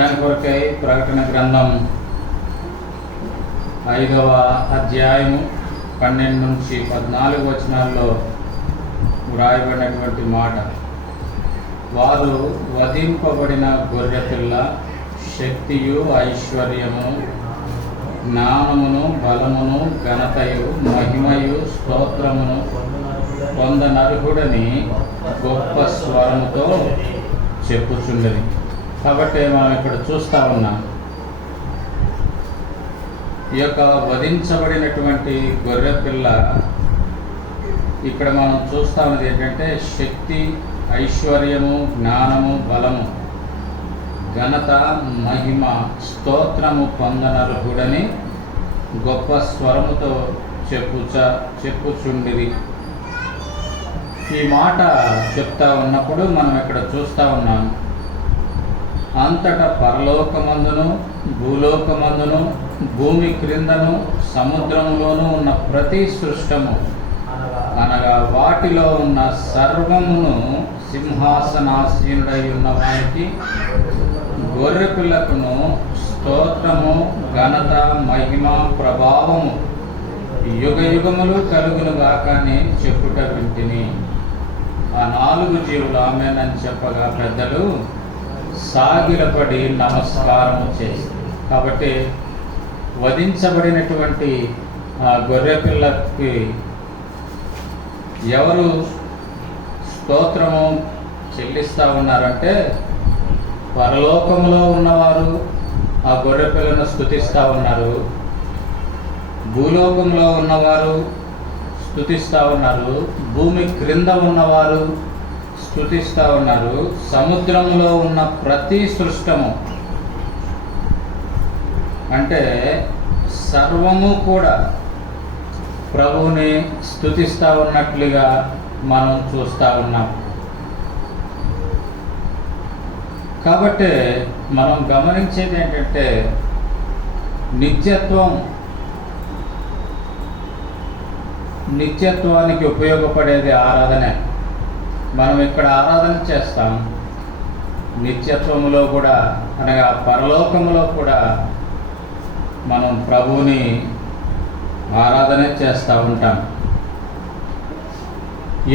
దాని కొరకై ప్రకటన గ్రంథం 5వ అధ్యాయము 12 నుంచి 14 వచనాల్లో వ్రాయబడినటువంటి మాట, వారు వధింపబడిన గొర్రెపిల్ల శక్తియు ఐశ్వర్యము జ్ఞానమును బలమును ఘనతయు మహిమయు స్తోత్రమును పొందనర్హుడని గొప్ప స్వరముతో చెప్పుచుండని. కాబట్టి మనం ఇక్కడ చూస్తూ ఉన్నాం, ఈ యొక్క వధించబడినటువంటి గొర్రెపిల్ల ఇక్కడ మనం చూస్తూ ఉన్నది ఏంటంటే శక్తి, ఐశ్వర్యము, జ్ఞానము, బలము, ఘనత, మహిమ, స్తోత్రము పొందనర్హుడని గొప్ప స్వరముతో చెప్పుచుండిరి. ఈ మాట చెప్తా ఉన్నప్పుడు మనం ఇక్కడ చూస్తూ ఉన్నాం, అంతటా పరలోకమందును భూలోకమందును భూమి క్రిందను సముద్రములోనూ ఉన్న ప్రతి సృష్టము అనగా వాటిలో ఉన్న సర్వమును సింహాసనాసీనుడై ఉన్న వానికి గొర్రెపిల్లకును స్తోత్రము, ఘనత, మహిమ, ప్రభావము యుగ యుగములు కలుగును గాకని చెప్పుట వింటిని. ఆ 4 జీవులు ఆమేనని చెప్పగా పెద్దలు సాగిలపడి నమస్కారము చేస్తారు. కాబట్టి వధించబడినటువంటి ఆ గొర్రెపిల్లకి ఎవరు స్తోత్రము చెల్లిస్తూ ఉన్నారంటే, పరలోకములో ఉన్నవారు ఆ గొర్రెపిల్లను స్తుతిస్తూ ఉన్నారు, భూలోకంలో ఉన్నవారు స్తుతిస్తూ ఉన్నారు, భూమి క్రింద ఉన్నవారు స్తుతిస్తూ ఉన్నారు, సముద్రంలో ఉన్న ప్రతి సృష్టము అంటే సర్వము కూడా ప్రభువుని స్తుతిస్తూ ఉన్నట్లుగా మనం చూస్తూ ఉన్నాం. కాబట్టి మనం గమనించేది ఏంటంటే, నిత్యత్వానికి ఉపయోగపడేది ఆరాధనే. మనం ఇక్కడ ఆరాధన చేస్తాం, నిత్యత్వములో కూడా అనగా పరలోకములో కూడా మనం ప్రభువుని ఆరాధన చేస్తూ ఉంటాం.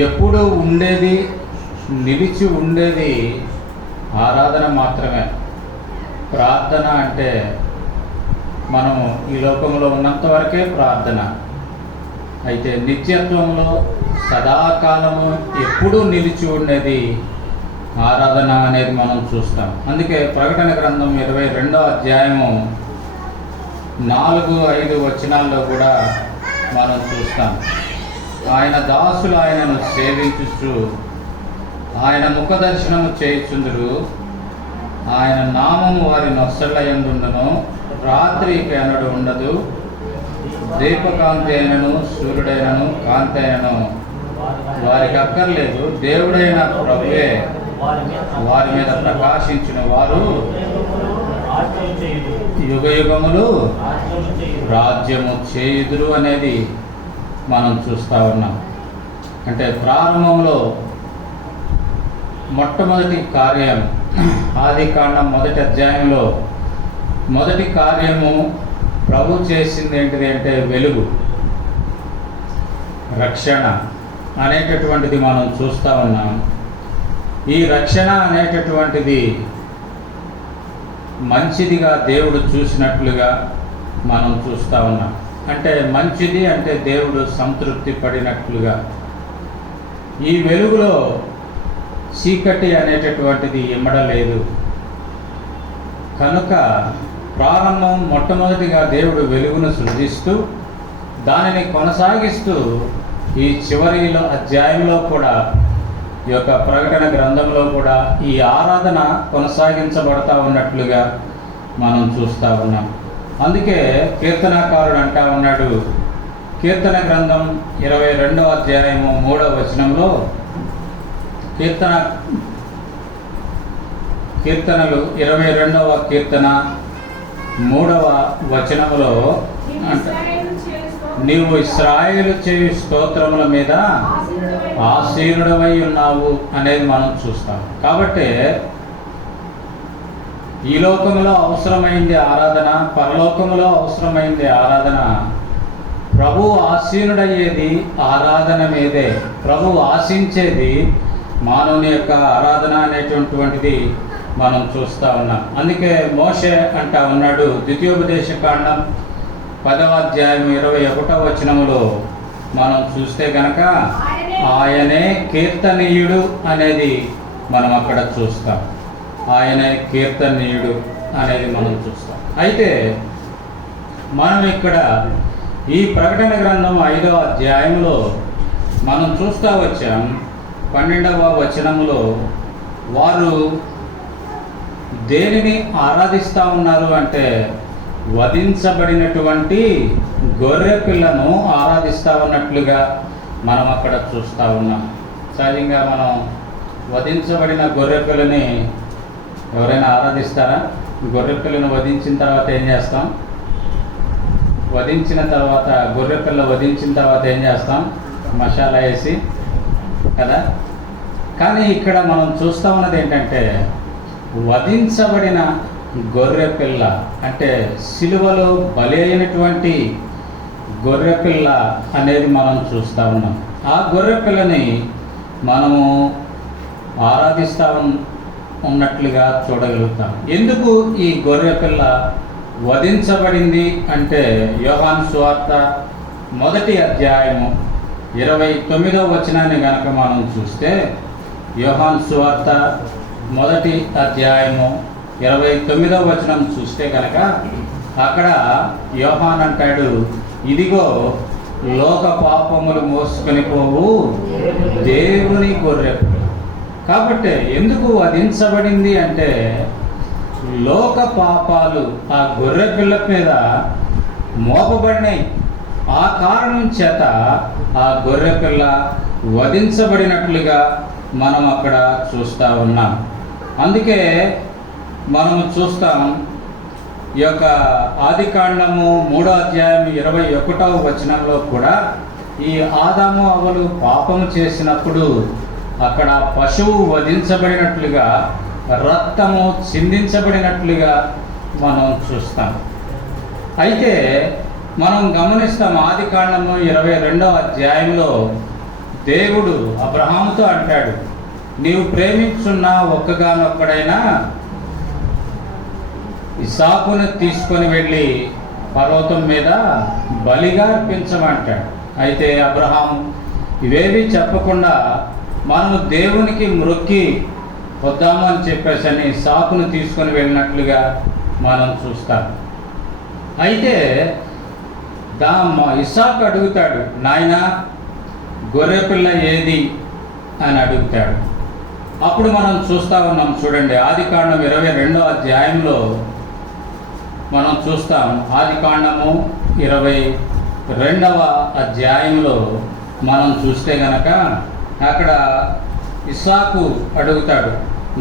ఎప్పుడు ఉండేది, నిలిచి ఉండేది ఆరాధన మాత్రమే. ప్రార్థన అంటే మనము ఈ లోకంలో ఉన్నంత వరకే ప్రార్థన. అయితే నిత్యత్వంలో సదాకాలము ఎప్పుడూ నిలిచి ఉండేది ఆరాధన అనేది మనం చూస్తాం. అందుకే ప్రకటన గ్రంథం 22వ అధ్యాయము 4-5 వచనాల్లో కూడా మనం చూస్తాం, ఆయన దాసులు ఆయనను సేవించుచు ఆయన ముఖ దర్శనము చేయుచుందురు, ఆయన నామము వారి నొసళ్ళ యందుండును, రాత్రికి అనడు ఉండదు, దీపకాంతి అయినను సూర్యుడైనను కాంతి అయినను వారికి అక్కర్లేదు, దేవుడైన ప్రభువే వారి మీద ప్రకాశించిన వారు యుగ యుగములు రాజ్యము చేయుదురు అనేది మనం చూస్తూ ఉన్నాం. అంటే ప్రారంభంలో మొట్టమొదటి కార్యం, ఆదికాండం 1వ అధ్యాయంలో మొదటి కార్యము ప్రభు చేసింది ఏంటిది అంటే వెలుగు, రక్షణ అనేటటువంటిది మనం చూస్తూ ఉన్నాం. ఈ రక్షణ అనేటటువంటిది మంచిదిగా దేవుడు చూసినట్లుగా మనం చూస్తూ ఉన్నాం. అంటే మంచిది అంటే దేవుడు సంతృప్తి పడినట్లుగా. ఈ వెలుగులో చీకటి అనేటటువంటిది ఇమ్మడలేదు కనుక ప్రారంభం మొట్టమొదటిగా దేవుడు వెలుగును సృజిస్తూ దానిని కొనసాగిస్తూ ఈ చివరిలో అధ్యాయంలో కూడా, ఈ యొక్క ప్రకటన గ్రంథంలో కూడా ఈ ఆరాధన కొనసాగించబడతా ఉన్నట్లుగా మనం చూస్తూ ఉన్నాం. అందుకే కీర్తనాకారుడు అంటా ఉన్నాడు, కీర్తన గ్రంథం 22వ అధ్యాయము 3వ వచనంలో, కీర్తనలు 22వ కీర్తన 3వ వచనములో నీవు ఇశ్రాయేలు చేయు స్తోత్రముల మీద ఆసీనుడవై ఉన్నావు అనేది మనం చూస్తాం. కాబట్టి ఈ లోకములో అవసరమైంది ఆరాధన, పరలోకములో అవసరమైంది ఆరాధన. ప్రభువు ఆసీనుడయ్యేది ఆరాధన మీదే. ప్రభువు ఆశించేది మానవుని యొక్క ఆరాధన అనేటువంటిది మనం చూస్తూ ఉన్నాం. అందుకే మోషే అంటా ఉన్నాడు, ద్వితీయోపదేశ కాండం 10వ అధ్యాయం 21వ వచనములో మనం చూస్తే కనుక ఆయనే కీర్తనీయుడు అనేది మనం అక్కడ చూస్తాం. ఆయనే కీర్తనీయుడు అనేది మనం చూస్తాం. అయితే మనం ఇక్కడ ఈ ప్రకటన గ్రంథం 5వ అధ్యాయంలో మనం చూస్తూ వచ్చాం. 12వ వచనంలో వారు దేనిని ఆరాధిస్తూ ఉన్నారు అంటే వధించబడినటువంటి గొర్రె పిల్లను ఆరాధిస్తూ ఉన్నట్లుగా మనం అక్కడ చూస్తూ ఉన్నాం. సహజంగా మనం వధించబడిన గొర్రె పిల్లని ఎవరైనా ఆరాధిస్తారా? గొర్రె పిల్లను వధించిన తర్వాత ఏం చేస్తాం? గొర్రె పిల్ల వధించిన తర్వాత ఏం చేస్తాం? మసాలా వేసి కదా. కానీ ఇక్కడ మనం చూస్తూ ఉన్నది ఏంటంటే వధించబడిన గొర్రె పిల్ల అంటే సిలువలో బలి అయినటువంటి గొర్రె పిల్ల అనేది మనం చూస్తూ ఉన్నాం. ఆ గొర్రె పిల్లని మనము ఆరాధిస్తూ ఉన్నట్లుగా చూడగలుగుతాం. ఎందుకు ఈ గొర్రె పిల్ల వధించబడింది అంటే యోహాను సువార్త 1వ అధ్యాయము 29వ వచనాన్ని కనుక మనం చూస్తే, యోహాను సువార్త 1వ అధ్యాయము 29వ వచనం చూస్తే కనుక అక్కడ యోహాన్ అంటాడు, ఇదిగో లోక పాపములు మోసుకొని పోవు దేవుని గొర్రె. కాబట్టి ఎందుకు వధించబడింది అంటే లోక పాపాలు ఆ గొర్రె పిల్ల మీద మోపబడినాయి. ఆ కారణం చేత ఆ గొర్రె పిల్ల వధించబడినట్లుగా మనం అక్కడ చూస్తూ ఉన్నాం. అందుకే మనము చూస్తాం ఈ యొక్క ఆదికాండము 3వ అధ్యాయం 21వ వచనంలో కూడా ఈ ఆదాము అవ్వలు పాపము చేసినప్పుడు అక్కడ పశువు వధించబడినట్లుగా, రక్తము చిందించబడినట్లుగా మనం చూస్తాం. అయితే మనం గమనిస్తాం ఆదికాండము 22వ అధ్యాయంలో దేవుడు అబ్రహాముతో అంటాడు, నీవు ప్రేమించున్న ఒక్కగానొక్కడైనా ఇస్సాకును తీసుకొని వెళ్ళి పర్వతం మీద బలిగా అర్పించమంటాడు. అయితే అబ్రహాము ఇవేవి చెప్పకుండా మనము దేవునికి మొక్కి వద్దాము అని చెప్పేసి అని ఇస్సాకును తీసుకొని వెళ్ళినట్లుగా మనం చూస్తాం. అయితే ఇస్సాకు అడుగుతాడు, నాయనా గొర్రెపిల్ల ఏది అని అడుగుతాడు. అప్పుడు మనం చూస్తూ ఉన్నాం, చూడండి ఆదికాండం 22వ అధ్యాయంలో మనం చూస్తాం. ఆదికాండము 22వ అధ్యాయంలో మనం చూస్తే గనక అక్కడ ఇస్సాకు అడుగుతాడు,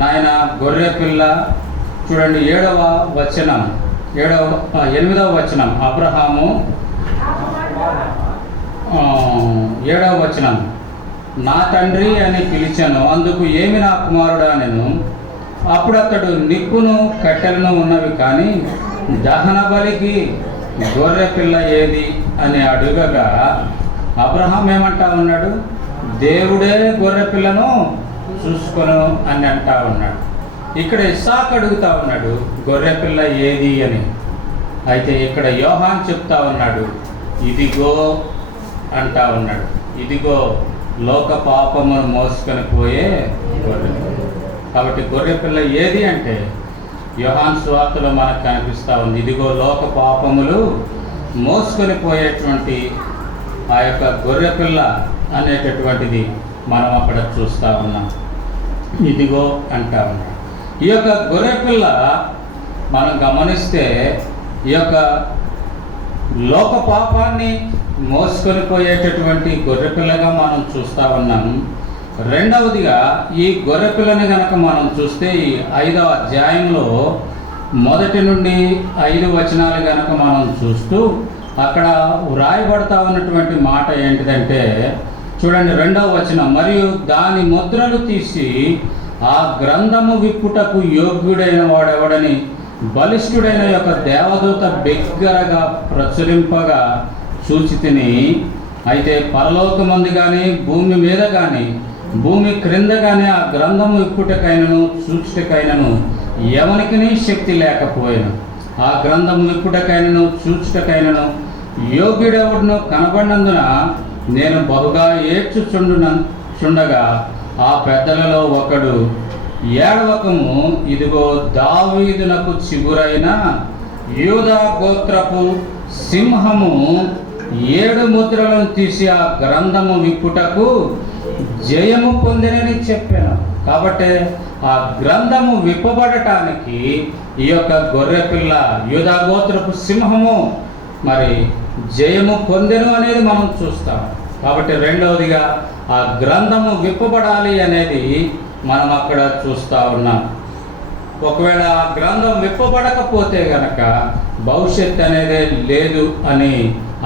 నాయన గొర్రె పిల్ల. చూడండి 8వ వచనం 8వ వచనం అబ్రహాము 7వ వచనం, నా తండ్రి అని పిలిచాను, అందుకు ఏమి నా కుమారుడా నేను. అప్పుడు అతడు నిప్పును కట్టెలను ఉన్నవి కానీ దహన బలికి గొర్రె పిల్ల ఏది అని అడుగగా అబ్రహాం ఏమంటా ఉన్నాడు, దేవుడే గొర్రె పిల్లను చూసుకొను అని అంటా ఉన్నాడు. ఇక్కడ ఇస్సాకు అడుగుతా ఉన్నాడు గొర్రె పిల్ల ఏది అని. అయితే ఇక్కడ యోహాన్ చెప్తా ఉన్నాడు, ఇదిగో అంటా ఉన్నాడు, ఇదిగో లోక పాపమును మోసుకొని పోయే గొర్రె. కాబట్టి గొర్రె పిల్ల ఏది అంటే యోహాను సువార్తలో మనకు కనిపిస్తూ ఉంది, ఇదిగో లోక పాపములు మోసుకొని పోయేటువంటి ఆ యొక్క గొర్రె పిల్ల అనేటటువంటిది మనం అక్కడ చూస్తూ ఉన్నాం. ఇదిగో అంటా ఉన్నాడు. ఈ యొక్క గొర్రె పిల్ల మనం గమనిస్తే ఈ యొక్క లోక పాపాన్ని మోసుకొని పోయేటటువంటి గొర్రెపిల్లగా మనం చూస్తూ ఉన్నాం. రెండవదిగా ఈ గొర్రెపిల్లని కనుక మనం చూస్తే ఈ 5వ అధ్యాయంలో 1 నుండి 5 వచనాలు కనుక మనం చూస్తూ అక్కడ వ్రాయబడతా ఉన్నటువంటి మాట ఏంటిదంటే చూడండి 2వ వచనం, మరియు దాని ముద్రలు తీసి ఆ గ్రంథము విప్పుటకు యోగ్యుడైన వాడెవడని బలిష్ఠుడైన యొక్క దేవదూత బిగ్గరగా ప్రచురింపగా చూచితిని. అయితే పరలోకమందు కానీ భూమి మీద కానీ భూమి క్రింద కానీ ఆ గ్రంథము విప్పుటకైనను చూచుటకైనను ఎవనికిని శక్తి లేకపోయిన. ఆ గ్రంథము విప్పుటకైనను చూచుటకైనను యోగ్యుడెవడును కనబడినందున నేను బహుగా ఏడ్చుచుండగా ఆ పెద్దలలో ఒకడు, ఏడవకము, ఇదిగో దావీదునకు చిగురైన యూదా గోత్రపు సింహము 7 ముద్రలను తీసి ఆ గ్రంథము విప్పుటకు జయము పొందినని చెప్పాను. కాబట్టి ఆ గ్రంథము విప్పబడటానికి ఈ యొక్క గొర్రెపిల్ల యూదా గోత్రపు సింహము మరి జయము పొందెను అనేది మనం చూస్తాం. కాబట్టి రెండవదిగా ఆ గ్రంథము విప్పబడాలి అనేది మనం అక్కడ చూస్తూ ఉన్నాం. ఒకవేళ ఆ గ్రంథం విప్పబడకపోతే గనక భవిష్యత్ అనేది లేదు అని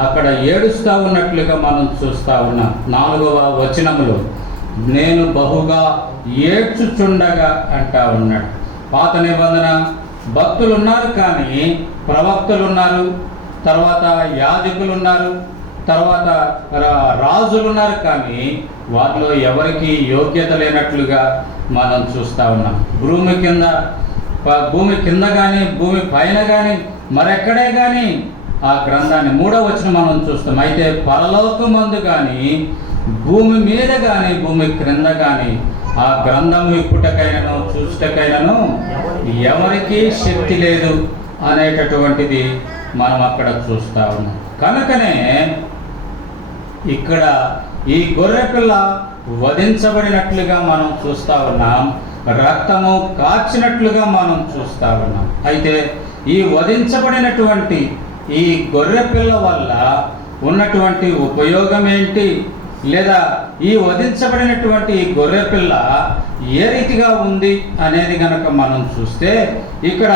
అక్కడ ఏడుస్తూ ఉన్నట్లుగా మనం చూస్తూ ఉన్నాం. 4వ వచనములో నేను బహుగా ఏడ్చుచుండగా అంటా ఉన్నాడు. పాత నిబంధన భక్తులు ఉన్నారు, కానీ ప్రవక్తలు ఉన్నారు, తర్వాత యాజకులు ఉన్నారు, తర్వాత రాజులు ఉన్నారు, కానీ వారిలో ఎవరికి యోగ్యత లేనట్లుగా మనం చూస్తూ ఉన్నాం. భూమి కింద కానీ భూమి పైన కానీ మరెక్కడే కానీ ఆ గ్రంథాన్ని 3వ వచనం మనం చూస్తాం. అయితే పరలోకమందు కానీ భూమి మీద కానీ భూమి క్రింద కానీ ఆ గ్రంథం విప్పుటకైనను చూచుటకైనను ఎవరికి శక్తి లేదు అనేటటువంటిది మనం అక్కడ చూస్తూ ఉన్నాం. కనుకనే ఇక్కడ ఈ గొర్రెపిల్ల వధించబడినట్లుగా మనం చూస్తూ ఉన్నాం, రక్తము కార్చినట్లుగా మనం చూస్తూ ఉన్నాం. అయితే ఈ వధించబడినటువంటి ఈ గొర్రెపిల్ల వల్ల ఉన్నటువంటి ఉపయోగం ఏంటి, లేదా ఈ వధించబడినటువంటి ఈ గొర్రెపిల్ల ఏ రీతిగా ఉంది అనేది గనక మనం చూస్తే, ఇక్కడ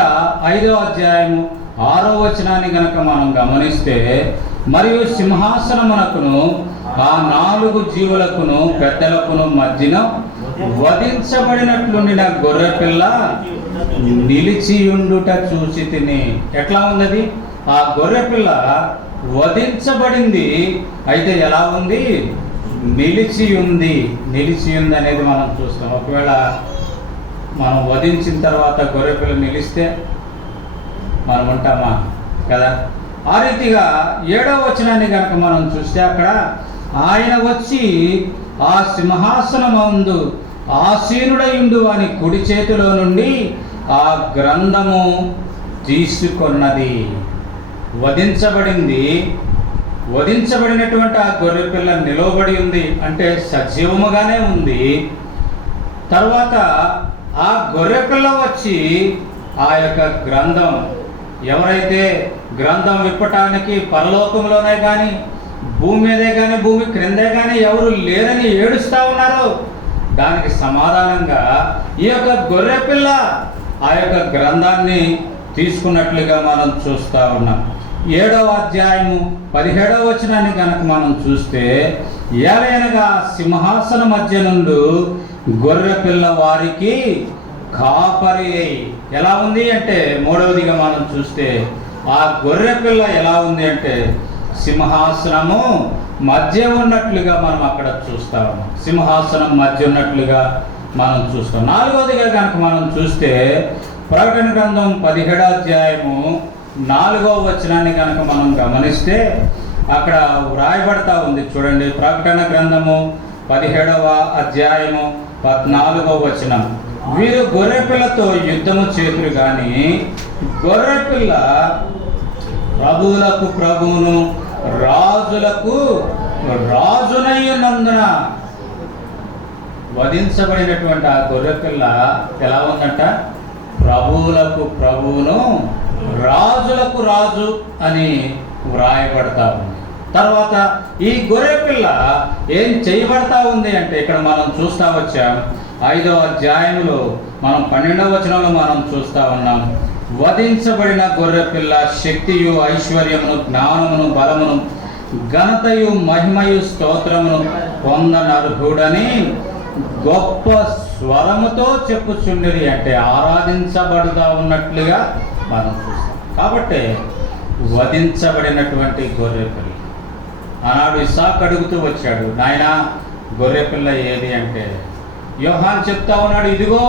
5వ అధ్యాయము 6వ వచనాన్ని గనక మనం గమనిస్తే, మరియు సింహాసనమునకును ఆ 4 జీవులకును పెద్దలకును మధ్యన వధించబడినట్లుండిన గొర్రెపిల్ల నిలిచియుండుట చూచితిని. ఎట్లా ఉన్నది? ఆ గొర్రెపిల్ల వధించబడింది, అయితే ఎలా ఉంది? నిలిచి ఉంది అనేది మనం చూస్తాం. ఒకవేళ మనం వధించిన తర్వాత గొర్రెపిల్ల నిలిస్తే మనం ఉంటామా కదా? ఆ రీతిగా 7వ వచనాన్ని కనుక మనం చూస్తే, అక్కడ ఆయన వచ్చి ఆ సింహాసనమందు ఆసీనుడయుండు అని కుడి చేతిలో నుండి ఆ గ్రంథము తీసుకొన్నది. వధించబడినటువంటి ఆ గొర్రెపిల్ల నిలవబడి ఉంది, అంటే సజీవముగానే ఉంది. తర్వాత ఆ గొర్రెపిల్ల వచ్చి ఆ యొక్క గ్రంథం, ఎవరైతే గ్రంథం విప్పటానికి పరలోకంలోనే కానీ భూమి మీదే కానీ భూమి క్రిందే కానీ ఎవరు లేరని ఏడుస్తూ ఉన్నారో, దానికి సమాధానంగా ఈ యొక్క గొర్రెపిల్ల ఆ యొక్క గ్రంథాన్ని తీసుకున్నట్లుగా మనం చూస్తూ ఉన్నాం. 7వ అధ్యాయము 17వ వచనాన్ని కనుక మనం చూస్తే, ఏలయనగా సింహాసన మధ్య నుండి గొర్రెపిల్ల వారికి కాపరి ఎలా ఉంది అంటే, 3వదిగా మనం చూస్తే ఆ గొర్రెపిల్ల ఎలా ఉంది అంటే సింహాసనము మధ్య ఉన్నట్లుగా మనం అక్కడ చూస్తాము. సింహాసనం మధ్య ఉన్నట్లుగా మనం చూస్తాం. 4వదిగా కనుక మనం చూస్తే, ప్రకటన గ్రంథం 17వ అధ్యాయము 4వ వచనాన్ని కనుక మనం గమనిస్తే, అక్కడ వ్రాయబడతా ఉంది చూడండి. ప్రకటన గ్రంథము 17వ అధ్యాయము 14వ వచనం, వీరు గొర్రెపిల్లతో యుద్ధము చేతులు కానీ గొర్రెపిల్ల ప్రభువులకు ప్రభువును రాజులకు రాజునయ్యున్నందున. వధించబడినటువంటి ఆ గొర్రెపిల్ల ఎలా ఉందంట? ప్రభువులకు ప్రభువును రాజులకు రాజు అని వ్రాయబడతా ఉంది. తర్వాత ఈ గొర్రెపిల్ల ఏం చేయబడతా ఉంది అంటే, ఇక్కడ మనం చూస్తా వచ్చాం 5వ అధ్యాయంలో మనం 12వ వచనంలో మనం చూస్తా ఉన్నాం. వధించబడిన గొర్రెపిల్ల శక్తియు ఐశ్వర్యమును జ్ఞానమును బలమును ఘనతయు మహిమయు స్తోత్రమును పొందనర్హుడని గొప్ప స్వరముతో చెప్పుచుండిరి అంటే ఆరాధించబడుతూ ఉన్నట్లుగా మనం చూస్తాం. కాబట్టి వధించబడినటువంటి గొర్రెపిల్ల. ఆనాడు ఇస్సాకు అడుగుతూ వచ్చాడు, నాయనా గొర్రెపిల్ల ఏది అంటే యోహాను చెప్తా ఉన్నాడు, ఇదిగో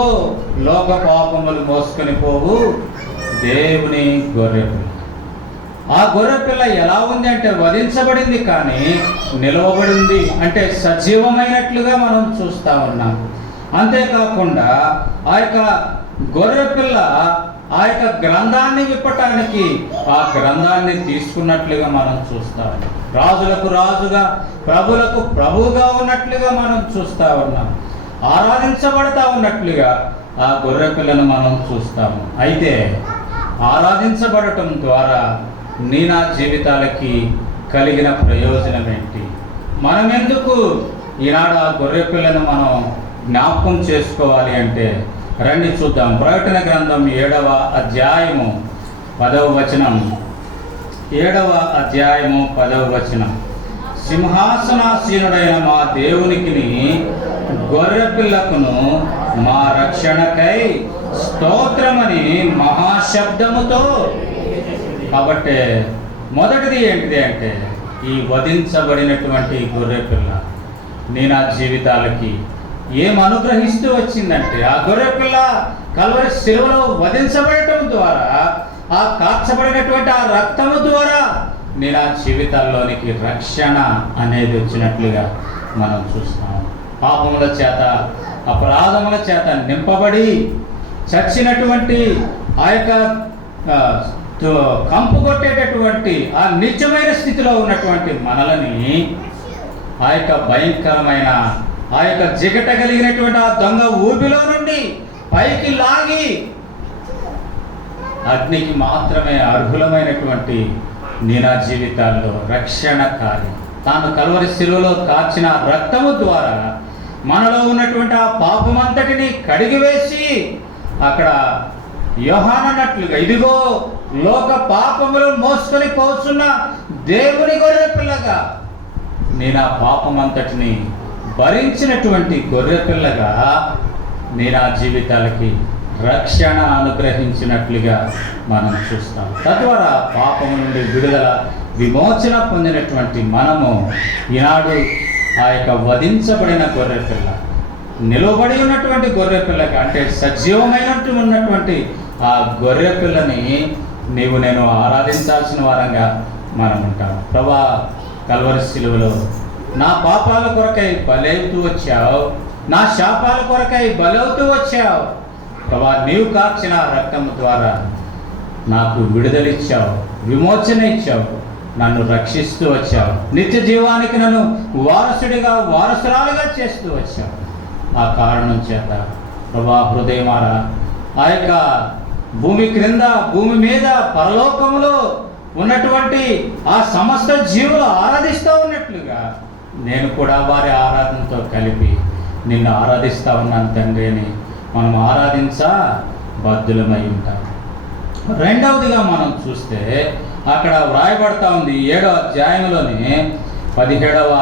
లోక పాపములు మోసుకొని పోవు దేవుని గొర్రెపిల్ల. ఆ గొర్రెపిల్ల ఎలా ఉంది అంటే వధించబడింది కానీ నిలవబడింది, అంటే సజీవమైనట్లుగా మనం చూస్తూ ఉన్నాం. అంతేకాకుండా ఆ యొక్క గొర్రెపిల్ల ఆ యొక్క గ్రంథాన్ని విప్పటానికి ఆ గ్రంథాన్ని తీసుకున్నట్లుగా మనం చూస్తాం. రాజులకు రాజుగా ప్రభులకు ప్రభువుగా ఉన్నట్లుగా మనం చూస్తూ ఉన్నాం. ఆరాధించబడతా ఉన్నట్లుగా ఆ గొర్రెపిల్లను మనం చూస్తాము. అయితే ఆరాధించబడటం ద్వారా నా జీవితాలకి కలిగిన ప్రయోజనం ఏంటి? మనం ఎందుకు ఈనాడు ఆ గొర్రెపిల్లను మనం జ్ఞాపకం చేసుకోవాలి అంటే రండి చూద్దాం. ప్రకటన గ్రంథం 7వ అధ్యాయము 10వ వచనం. 7వ అధ్యాయము 10వ వచనం. సింహాసనాసీనుడైన మా దేవునికి గొర్రెపిల్లకును మా రక్షణకై స్తోత్రమని మహాశబ్దముతో. కాబట్టి మొదటిది ఏంటిది అంటే ఈ వధించబడినటువంటి గొర్రెపిల్ల నా జీవితాలకి ఏం అనుగ్రహిస్తూ వచ్చిందంటే ఆ గొర్రెపిల్ల కల్వరి శిలువలో వధించబడటం ద్వారా ఆ కార్చబడినటువంటి ఆ రక్తము ద్వారా నా జీవితాల్లోనికి రక్షణ అనేది వచ్చినట్లుగా మనం చూస్తాం. పాపముల చేత అపరాధముల చేత నింపబడి చచ్చినటువంటి ఆ యొక్క కంపు కొట్టేటటువంటి ఆ నిజమైన స్థితిలో ఉన్నటువంటి మనలని ఆ యొక్క భయంకరమైన ఆ యొక్క జిగట కలిగినటువంటి ఆ దొంగ ఊపిలో నుండి పైకి లాగి అగ్నికి మాత్రమే అర్హులమైనటువంటి నా జీవితాల్లో రక్షణ కార్యం తాను కల్వరి శిలువలో కార్చిన రక్తము ద్వారా మనలో ఉన్నటువంటి ఆ పాపమంతటిని కడిగివేసి అక్కడ యోహాను అన్నట్లుగా ఇదిగో లోక పాపములు మోసుకొని పోతున్న దేవుని గొర్రె పిల్లగా ఆ పాపమంతటిని భరించినటువంటి గొర్రె పిల్లగా ఆ జీవితాలకి రక్షణ అనుగ్రహించినట్లుగా మనం చూస్తాం. తద్వారా పాపము నుండి విడుదల విమోచన పొందినటువంటి మనము ఈనాడు ఆ యొక్క వధించబడిన గొర్రెపిల్ల నిలవబడి ఉన్నటువంటి గొర్రెపిల్లకి అంటే సజీవమైనట్టు ఉన్నటువంటి ఆ గొర్రెపిల్లని నేను ఆరాధించాల్సిన వారంగా మనం ఉంటాం. ప్రభా కల్వరి శిలువలో నా పాపాల కొరకై బలవుతూ వచ్చావు, నా శాపాల కొరకై బలవుతూ వచ్చావు. ప్రభా నీవు కార్చిన రక్తము ద్వారా నాకు విడుదలిచ్చావు, విమోచన ఇచ్చావు, నన్ను రక్షిస్తూ వచ్చావు, నిత్య జీవానికి నన్ను వారసురాలుగా చేస్తూ వచ్చావు. ఆ కారణం చేత ప్రభా హృదయమారా ఆ యొక్క భూమి క్రింద భూమి మీద పరలోకములో ఉన్నటువంటి ఆ సమస్త జీవులు ఆరాధిస్తూ ఉన్నట్లుగా నేను కూడా వారి ఆరాధనతో కలిపి నిన్ను ఆరాధిస్తూ ఉన్నాను తండ్రి అని మనం ఆరాధించబద్ధులమై ఉంటాం. రెండవదిగా మనం చూస్తే అక్కడ వ్రాయబడతా ఉంది 7వ అధ్యాయంలోని 17వ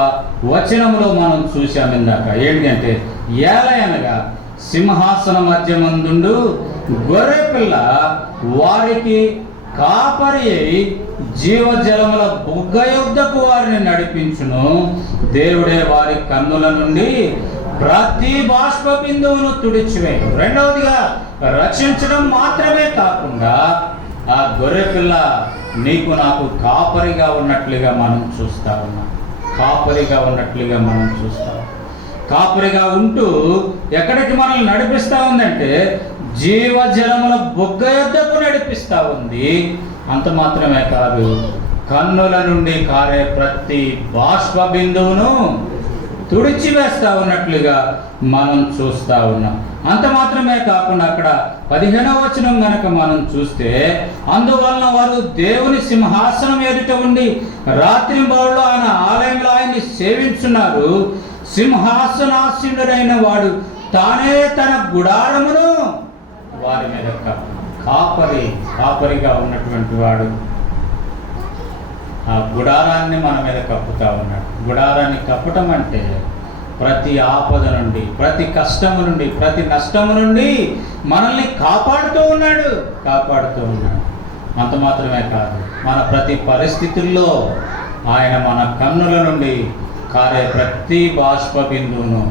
వచనంలో మనం చూసాం ఇందాక. ఏంటంటే ఏలయనగా సింహాసన మధ్యమందుండు గొర్రెపిల్ల వారికి కాపరి అయి జీవజలముల బుగ్గ యొద్దకు వారిని నడిపించును. దేవుడే వారి కన్నుల నుండి ప్రతి బాష్ప బిందువును తుడిచివేయు. రెండవదిగా రక్షించడం మాత్రమే కాకుండా ఆ గొర్రెపిల్ల నీకు నాకు కాపరిగా ఉన్నట్లుగా మనం చూస్తా ఉన్నాం. కాపరిగా ఉన్నట్లుగా మనం చూస్తాం. కాపరిగా ఉంటూ ఎక్కడికి మనల్ని నడిపిస్తూ ఉందంటే జీవజలముల బుగ్గ యొద్దకు నడిపిస్తూ ఉంది. అంత మాత్రమే కాదు, కన్నుల నుండి కారే ప్రతి బాష్ప బిందువును తుడిచివేస్తా ఉన్నట్లుగా మనం చూస్తూ ఉన్నాం. అంత మాత్రమే కాకుండా అక్కడ 15వ వచనం గనక మనం చూస్తే అందువలన వారు దేవుని సింహాసనం ఎదుట ఉండి రాత్రింబవళ్ళు ఆయన ఆలయంలో ఆయన్ని సేవించున్నారు. సింహాసనాసీనుడైన వాడు తానే తన గుడారమును వారి మీద కాపరిగా ఉన్నటువంటి వాడు ఆ గుడారాన్ని మన మీద కప్పుతా ఉన్నాడు. గుడారాన్ని కప్పటం అంటే ప్రతి ఆపద నుండి, ప్రతి కష్టము నుండి, ప్రతి నష్టము నుండి మనల్ని కాపాడుతూ ఉన్నాడు. అంత మాత్రమే కాదు, మన ప్రతి పరిస్థితుల్లో ఆయన మన కన్నుల నుండి కారే ప్రతి బాష్ప బిందువును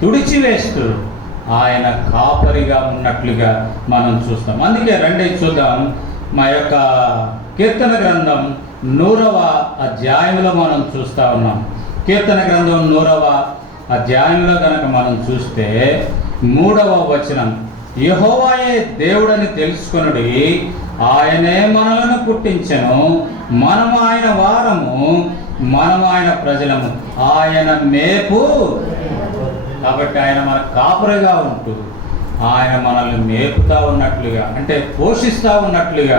తుడిచివేస్తూ ఆయన కాపరిగా ఉన్నట్లుగా మనం చూస్తాం. అందుకే రండి చూద్దాం, మా యొక్క కీర్తన గ్రంథం 100వ అధ్యాయంలో మనం చూస్తూ ఉన్నాం. కీర్తన గ్రంథం 100వ అధ్యాయంలో కనుక మనం చూస్తే 3వ వచనం, యెహోవాయే దేవుడని తెలుసుకొనుడి, ఆయనే మనలను పుట్టించెను, మనము ఆయన వారము, మనము ఆయన ప్రజలము, ఆయన మేపు. కాబట్టి ఆయన మన కాపురగా ఉంటూ ఆయన మనల్ని మేపుతా ఉన్నట్లుగా, అంటే పోషిస్తూ ఉన్నట్లుగా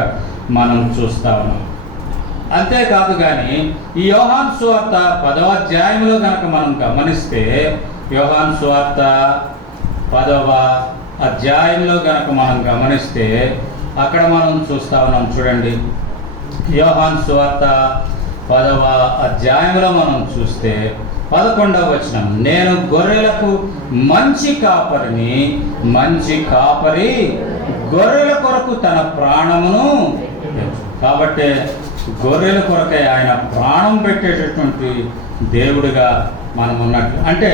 మనం చూస్తా ఉన్నాం. అంతేకాదు కానీ ఈ యోహాను సువార్త 10వ అధ్యాయంలో కనుక మనం గమనిస్తే, యోహాను సువార్త 10వ అధ్యాయంలో కనుక మనం గమనిస్తే అక్కడ మనం చూస్తా ఉన్నాం. చూడండి, యోహాను సువార్త 10వ అధ్యాయంలో మనం చూస్తే 11వ వచనం, నేను గొర్రెలకు మంచి కాపరిని, మంచి కాపరి గొర్రెల కొరకు తన ప్రాణమును. కాబట్టి గొర్రెల కొరకై ఆయన ప్రాణం పెట్టేటటువంటి దేవుడిగా మనం ఉన్నట్లు. అంటే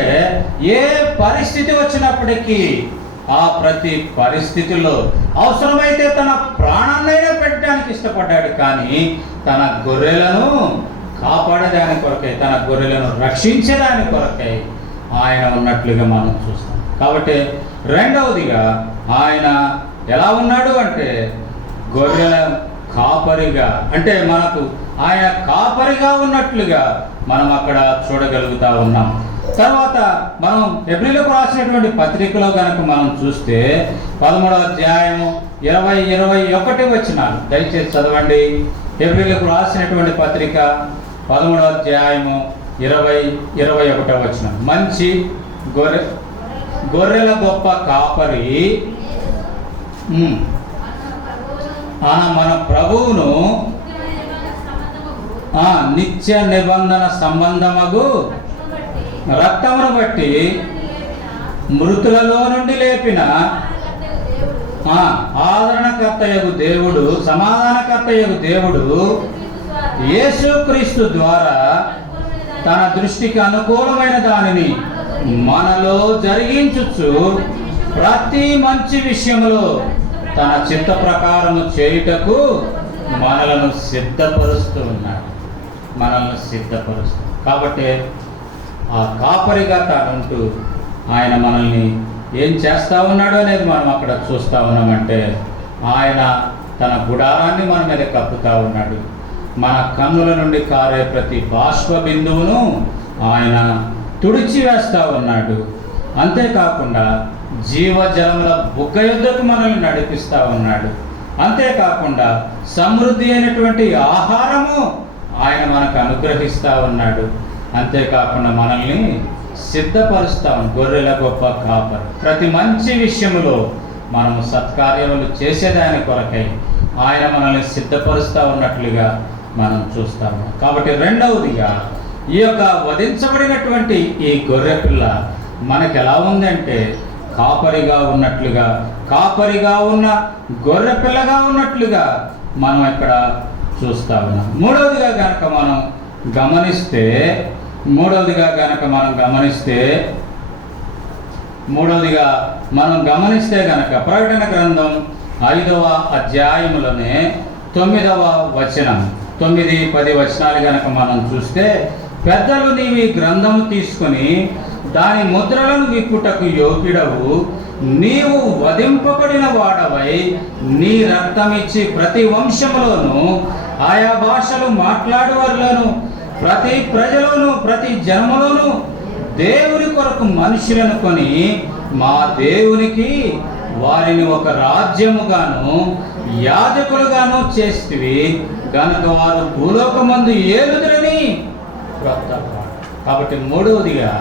ఏ పరిస్థితి వచ్చినప్పటికీ ఆ ప్రతి పరిస్థితిలో అవసరమైతే తన ప్రాణాన్నైనా పెట్టడానికి ఇష్టపడ్డాడు, కానీ తన గొర్రెలను కాపాడేదాని కొరకై, తన గొర్రెలను రక్షించేదాని కొరకై ఆయన ఉన్నట్లుగా మనం చూస్తాం. కాబట్టి రెండవదిగా ఆయన ఎలా ఉన్నాడు అంటే గొర్రెల కాపరిగా, అంటే మనకు ఆయన కాపరిగా ఉన్నట్లుగా మనం అక్కడ చూడగలుగుతా ఉన్నాం. తర్వాత మనం హెబ్రీయులకు రాసినటువంటి పత్రికలో కనుక మనం చూస్తే 13వ అధ్యాయము 20-21 వచనాలు దయచేసి చదవండి. హెబ్రీయులకు రాసినటువంటి పత్రిక 13వ అధ్యాయము 20-21 వచనం, మంచి గొర్రెల గొప్ప కాపరి మన ప్రభువును నిత్య నిబంధన సంబంధమగు రక్తమును బట్టి మృతులలో నుండి లేపిన ఆదరణకర్తయగు దేవుడు, సమాధానకర్తయగు దేవుడు యేసుక్రీస్తు ద్వారా తన దృష్టికి అనుకూలమైన దానిని మనలో జరిగించుచు ప్రతి మంచి విషయంలో తన చిత్త ప్రకారము చేయుటకు మనలను సిద్ధపరుస్తూ ఉన్నాడు. కాబట్టి ఆ కాపరిగా తానుంటూ ఆయన మనల్ని ఏం చేస్తూ ఉన్నాడు అనేది మనం అక్కడ చూస్తూ ఉన్నామంటే, ఆయన తన గుడారాన్ని మన మీద కప్పుతూ ఉన్నాడు. మన కన్నుల నుండి కారే ప్రతి బాష్ప బిందువును ఆయన తుడిచివేస్తూ ఉన్నాడు. అంతేకాకుండా జీవజలముల బుగ్గ యొద్దకు మనల్ని నడిపిస్తూ ఉన్నాడు. అంతేకాకుండా సమృద్ధి అయినటువంటి ఆహారము ఆయన మనకు అనుగ్రహిస్తూ ఉన్నాడు. అంతేకాకుండా మనల్ని సిద్ధపరుస్తూ గొర్రెల గొప్ప కాపరి. ప్రతి మంచి విషయములో మనము సత్కార్యములు చేసేదాని కొరకై ఆయన మనల్ని సిద్ధపరుస్తూ ఉన్నట్లుగా మనం చూస్తాము. కాబట్టి రెండవదిగా ఈ యొక్క వధించబడినటువంటి ఈ గొర్రె పిల్ల మనకు ఎలా ఉందంటే కాపరిగా ఉన్నట్లుగా, కాపరిగా ఉన్న గొర్రె పిల్లగా ఉన్నట్లుగా మనం ఇక్కడ చూస్తా ఉన్నాం. మూడవదిగా గనక మనం గమనిస్తే గనక ప్రకటన గ్రంథం 5వ అధ్యాయములోనే 9వ వచనం, 9-10 వచనాలు గనక మనం చూస్తే, పెద్దలు నీవి గ్రంథము తీసుకుని దాని ముద్రలను విప్పుటకు యోగ్యుడవు, నీవు వధింపబడిన వాడవై నీ రక్తమిచ్చి ప్రతి వంశములోను ఆయా భాషలు మాట్లాడేవారిలోను ప్రతి ప్రజలోను ప్రతి జన్మలోను దేవుని కొరకు మనుషులను కొని మా దేవునికి వారిని ఒక రాజ్యముగాను యాజకులుగాను చేస్తివి గనుక వారు భూలోకమందు ఏలుదురని. కాబట్టి మూడవదిగా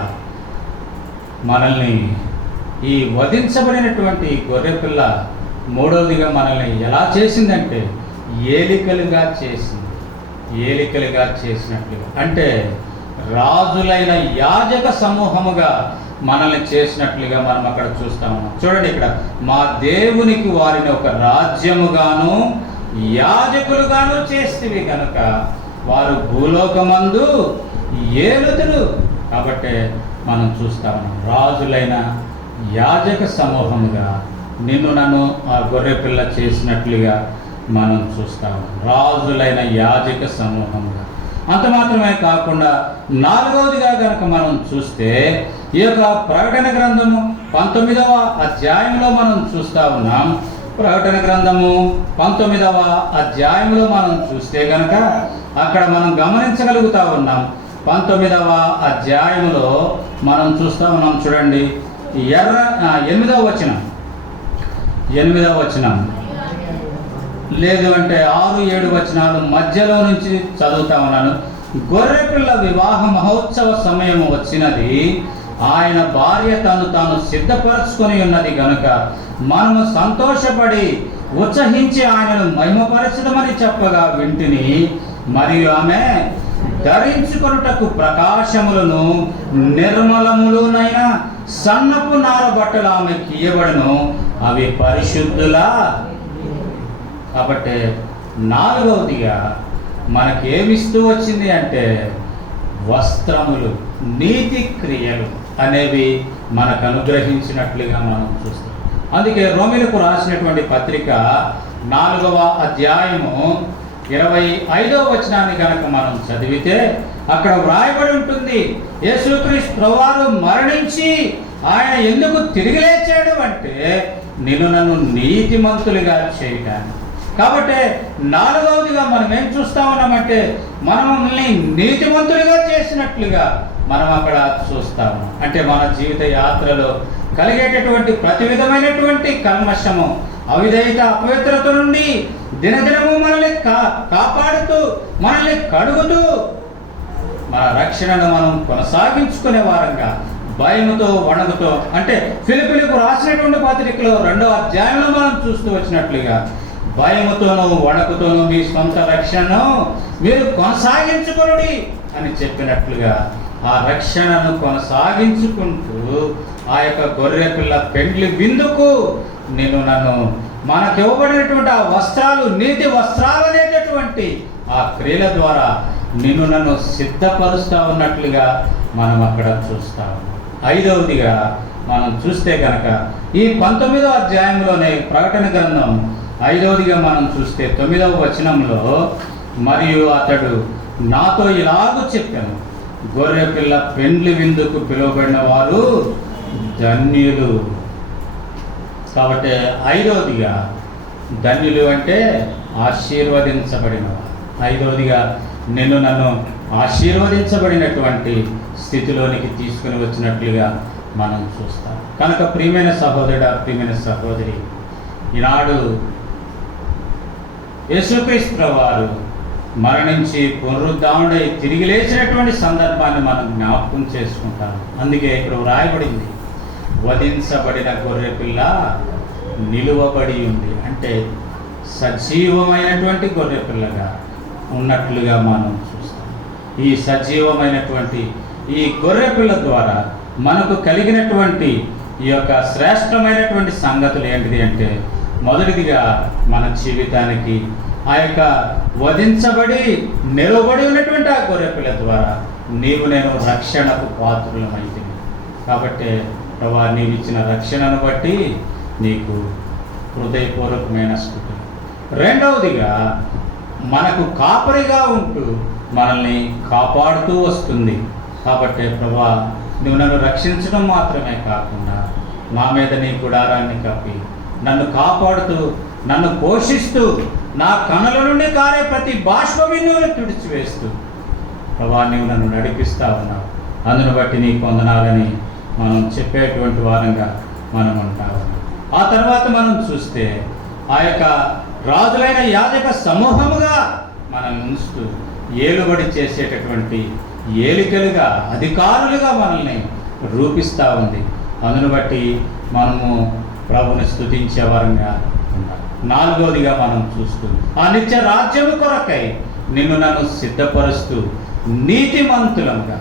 మనల్ని ఈ వధించబడినటువంటి గొర్రెపిల్ల మూడవదిగా మనల్ని ఎలా చేసిందంటే ఏలికలుగా చేసినట్లుగా. అంటే రాజులైన యాజక సమూహముగా మనల్ని చేసినట్లుగా మనం అక్కడ చూస్తా ఉన్నాం. చూడండి, ఇక్కడ మా దేవునికి వారిని ఒక రాజ్యముగాను యాజకులుగాను చేస్తేవి కనుక వారు భూలోకమందు ఏలుదురు. కాబట్టి మనం చూస్తా ఉన్నాం, రాజులైన యాజక సమూహముగా నిన్ను నన్ను ఆ గొర్రెపిల్ల చేసినట్లుగా మనం చూస్తాము. రాజులైన యాజక సమూహముగా. అంత మాత్రమే కాకుండా 4వదిగా కనుక మనం చూస్తే ఈ యొక్క ప్రకటన గ్రంథము 19వ అధ్యాయంలో మనం చూస్తూ ఉన్నాం. ప్రకటన గ్రంథము 19వ అధ్యాయంలో మనం చూస్తే కనుక అక్కడ మనం గమనించగలుగుతా ఉన్నాం. 19వ అధ్యాయంలో మనం చూస్తూ ఉన్నాం. చూడండి, 8వ వచనం లేదు అంటే 6-7 వచనాలు మధ్యలో నుంచి చదువుతా ఉన్నాను. గొర్రెపిల్ల వివాహ మహోత్సవ సమయం వచ్చినది, ఆయన భార్య తాను సిద్ధపరచుకొని ఉన్నది కనుక మనము సంతోషపడి ఉత్సహించి ఆయనను మహిమపరచదమని చెప్పగా వింటిని. మరియు ఆమె ధరించుకొనుటకు ప్రకాశములను నిర్మలములునైన సన్నపు నార బట్టలు ఆమెకి ఇయ్యబడును, అవి పరిశుద్ధులా. కాబట్టి 4వదిగా మనకేమిస్తూ వచ్చింది అంటే వస్త్రములు, నీతి క్రియలు అనేవి మనకు అనుగ్రహించినట్లుగా మనం చూస్తాం. అందుకే రోమీయులకు రాసినటువంటి పత్రిక 4వ అధ్యాయము 25వ వచనాన్ని కనుక మనం చదివితే అక్కడ వ్రాయబడి ఉంటుంది, యేసుక్రీస్తు ప్రభువారు మరణించి ఆయన ఎందుకు తిరిగి లేచాడు అంటే నిన్ను నన్ను నీతిమంతులుగా చేయటానికి. కాబట్టి 4వదిగా మనం ఏం చూస్తా ఉన్నామంటే మనల్ని నీతిమంతులుగా చేసినట్లుగా మనం అక్కడ చూస్తా ఉన్నాం. అంటే మన జీవిత యాత్రలో కలిగేటటువంటి ప్రతి విధమైనటువంటి కల్మషము, అవిధేయత, అపవిత్రత నుండి దినదినము మనల్ని కాపాడుతూ, మనల్ని కడుగుతూ మన రక్షణను మనం కొనసాగించుకునే వారంగా భయముతో, వణుకుతో, అంటే ఫిలిప్పీయులకు రాసినటువంటి పత్రికలో 2వ అధ్యాయంలో మనం చూస్తూ వచ్చినట్లుగా భయముతోనూ వణుకుతోనూ మీ సొంత రక్షణను మీరు కొనసాగించుకొనుడి అని చెప్పినట్లుగా ఆ రక్షణను కొనసాగించుకుంటూ ఆ యొక్క గొర్రెపిల్ల పెండ్లి విందుకు నేను నన్ను మనకు ఇవ్వబడినటువంటి ఆ వస్త్రాలు, నీతి వస్త్రాలు అనేటటువంటి ఆ క్రియల ద్వారా నిన్ను నన్ను సిద్ధపరుస్తూ ఉన్నట్లుగా మనం అక్కడ చూస్తాము. 5వదిగా మనం చూస్తే కనుక ఈ 19వ అధ్యాయంలోనే ప్రకటన గ్రంథం 5వదిగా మనం చూస్తే 9వ వచనంలో, మరియు అతడు నాతో ఇలాగూ చెప్పాను, గొర్రెపిల్ల పెండ్లి విందుకు పిలువబడిన వారు ధన్యులు. కాబట్టి 5వదిగా ధన్యులు అంటే ఆశీర్వదించబడినవారు. 5వదిగా నిన్ను నన్ను ఆశీర్వదించబడినటువంటి స్థితిలోనికి తీసుకుని వచ్చినట్లుగా మనం చూస్తాం. కనుక ప్రియమైన సహోదరుడా, ప్రియమైన సహోదరి, ఈనాడు యేసుక్రీస్తు వారు మరణించి పునరుద్ధానుడై తిరిగి లేచినటువంటి సందర్భాన్ని మనం జ్ఞాపకం చేసుకుంటాం. అందుకే ఇక్కడ వ్రాయబడింది, వధించబడిన గొర్రెపిల్ల నిలువబడి ఉంది. అంటే సజీవమైనటువంటి గొర్రెపిల్లగా ఉన్నట్లుగా మనం చూస్తాం. ఈ సజీవమైనటువంటి ఈ గొర్రెపిల్ల ద్వారా మనకు కలిగినటువంటి ఈ యొక్క శ్రేష్టమైనటువంటి సంగతులు ఏంటిది అంటే, మొదటిదిగా మన జీవితానికి ఆ యొక్క వధించబడి నిలబడి ఉన్నటువంటి ఆ గొర్రెపిల్ల ద్వారా నేను రక్షణకు పాత్రులమైంది. కాబట్టి ప్రభువా, నీవు ఇచ్చిన రక్షణను బట్టి నీకు హృదయపూర్వకమైన స్తుతులు. 2వదిగా మనకు కాపరిగా ఉంటూ మనల్ని కాపాడుతూ వస్తుంది. కాబట్టి ప్రభువా, నువ్వు నన్ను రక్షించడం మాత్రమే కాకుండా నా మీద నీ గుడారాన్ని కప్పి నన్ను కాపాడుతూ, నన్ను పోషిస్తూ, నా కనుల నుండి కారే ప్రతి బాష్పబిందువును తుడిచివేస్తూ ప్రభువా నీవు నన్ను నడిపిస్తా ఉన్నావు. అందును బట్టి నీకు వందనాలని మనం చెప్పేటువంటి వారంగా మనం ఉంటాము. ఆ తర్వాత మనం చూస్తే ఆ యొక్క రాజులైన యాజక సమూహముగా మనం ఉంచుతూ ఏలుబడి చేసేటటువంటి ఏలికలుగా, అధికారులుగా మనల్ని రూపిస్తూ ఉంది. అందును బట్టి మనము ప్రభుని స్తుతించే వారంగా ఉన్నాం. 4వదిగా మనం చూస్తూ ఆ నిత్య రాజ్యము కొరకై నిన్ను నన్ను సిద్ధపరుస్తూ నీతిమంతులంగా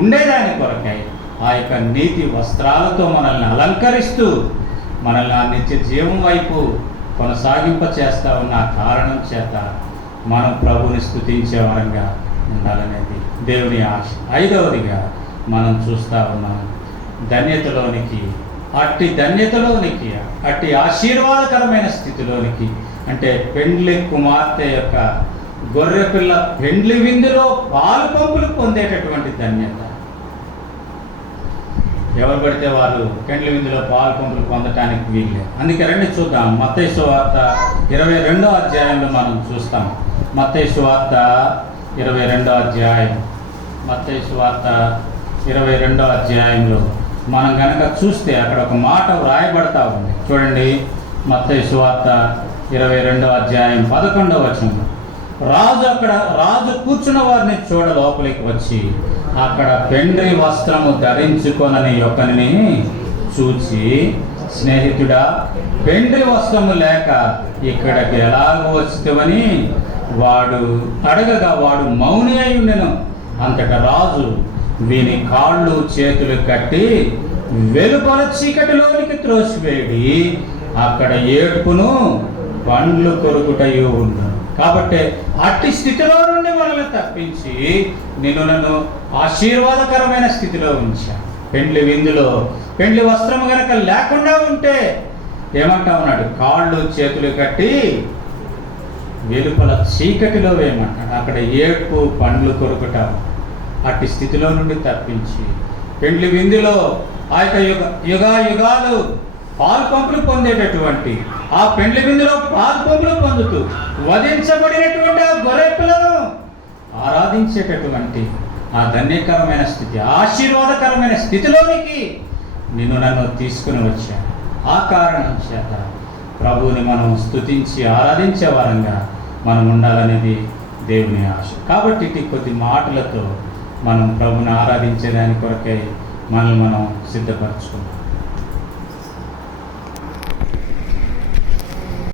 ఉండేదాని కొరకై ఆ యొక్క నీతి వస్త్రాలతో మనల్ని అలంకరిస్తూ మనల్ని ఆ నిత్య జీవం వైపు కొనసాగింప చేస్తా ఉన్న ఆ కారణం చేత మనం ప్రభుని స్తుతించే వరంగా ఉండాలనేది దేవుని ఆశ. 5వదిగా మనం చూస్తూ ఉన్నాం ధన్యతలోనికి, అట్టి ధన్యతలోనికి, అట్టి ఆశీర్వాదకరమైన స్థితిలోనికి, అంటే పెండ్లి కుమార్తె యొక్క గొర్రెపిల్ల పెండ్లి విందులో పాలు పంపులు పొందేటటువంటి ధన్యత. ఎవరు పడితే వారు పెండ్లి విందులో పాలు పంపులు పొందటానికి వీళ్ళే. అందుకే రండి చూద్దాం. మత్తయి సువార్త 22వ అధ్యాయంలో మనం చూస్తాం. మత్తయి సువార్త 22వ అధ్యాయం, మత్తయి సువార్త 22వ అధ్యాయంలో మనం కనుక చూస్తే అక్కడ ఒక మాట వ్రాయబడతా ఉంది. చూడండి, మత్తయి సువార్త 22వ అధ్యాయం 11వ వచనంలో రాజు కూర్చున్న వారిని చూడ లోపలికి వచ్చి అక్కడ పెండ్లి వస్త్రము ధరించుకొనని ఒకరిని చూచి, స్నేహితుడా, పెండ్లి వస్త్రము లేక ఇక్కడికి ఎలాగో వచ్చుతావని వాడు అడగగా వాడు మౌని అయి ఉండెను. అంతటా రాజు వీని కాళ్ళు చేతులు కట్టి వెలుపల చీకటిలోనికి త్రోసివేడి అక్కడ ఏడ్పును పండ్లు కొరుకుటయు ఉన్నాడు. కాబట్టి అట్టి స్థితిలో నుండి మనల్ని తప్పించి నన్ను ఆశీర్వాదకరమైన స్థితిలో ఉంచాను. పెండ్లి విందులో పెండ్లి వస్త్రం కనుక లేకుండా ఉంటే ఏమంటా ఉన్నాడు? కాళ్ళు చేతులు కట్టి వెలుపల చీకటిలో వేయమంటాడు. అక్కడ ఏడ్పు పండ్లు కొరుకుట. అట్టి స్థితిలో నుండి తప్పించి పెండ్లి విందులో ఆ యొక్క యుగాలు పాలు పంపులు పొందేటటువంటి ఆ పెండ్లి విందులో పాలు పంపులు పొందుతూ వధించబడినటువంటి ఆ గొర్రెపిల్లను ఆరాధించేటటువంటి ఆ ధన్యకరమైన స్థితి, ఆశీర్వాదకరమైన స్థితిలోనికి నన్ను తీసుకుని వచ్చాను. ఆ కారణం చేత ప్రభువుని మనం స్తుతించి ఆరాధించే వారంగా మనం ఉండాలనేది దేవుని ఆశ. కాబట్టి కొద్ది మాటలతో మనం ప్రభుని ఆరాధించేదాని కొరకై మనల్ని మనం సిద్ధపరచుకుందాం.